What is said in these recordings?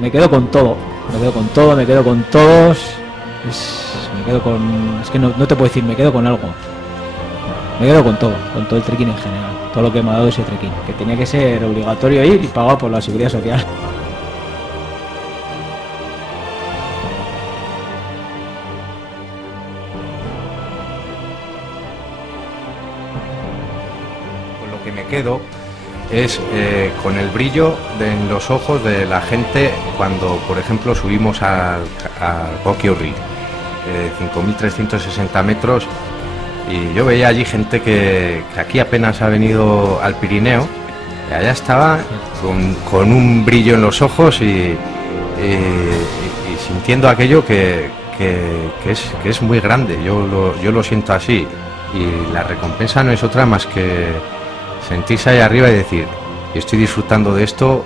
Me quedo con todo, me quedo con todo, me quedo con todos. Me quedo con... Es que no te puedo decir, me quedo con algo. Me quedo con todo el trekking en general. Todo lo que me ha dado ese trekking. Que tenía que ser obligatorio ir y pagado por la seguridad social. Con lo que me quedo es con el brillo en los ojos de la gente cuando, por ejemplo, subimos al Gokyo Ri, 5.360 metros, y yo veía allí gente que aquí apenas ha venido al Pirineo, y allá estaba con un brillo en los ojos y sintiendo aquello que es muy grande. Yo lo siento así, y la recompensa no es otra más que sentirse ahí arriba y decir, estoy disfrutando de esto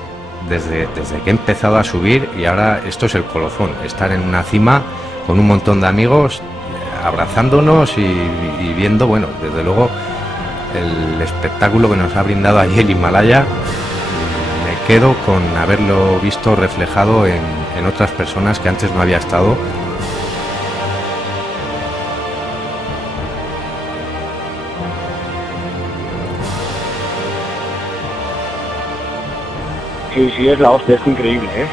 desde que he empezado a subir, y ahora esto es el colofón, estar en una cima con un montón de amigos abrazándonos y viendo, bueno, desde luego el espectáculo que nos ha brindado ahí el Himalaya. Me quedo con haberlo visto reflejado en otras personas que antes no había estado. Sí, es la hostia, es increíble, ¿eh?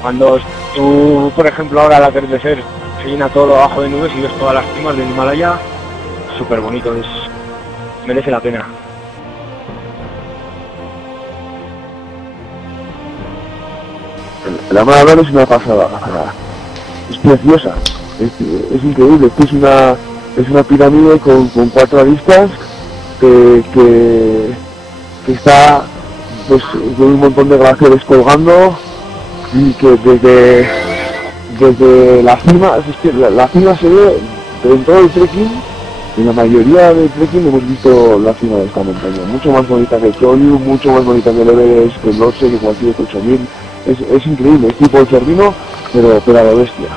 Cuando tú, por ejemplo, ahora al atardecer se llena todo lo abajo de nubes y ves todas las cimas del Himalaya, súper bonito, merece la pena. La Mar es una pasada, es preciosa, es increíble. Es una pirámide con 4 aristas que está pues con un montón de glaciares colgando, y que desde la cima, es que la cima se ve en todo el trekking. En la mayoría del trekking hemos visto la cima de esta montaña, mucho más bonita que el Choyu, mucho más bonita que el Everest, que el Lhotse, que cualquier 8000. Es increíble, es tipo el Cervino, pero a la bestia.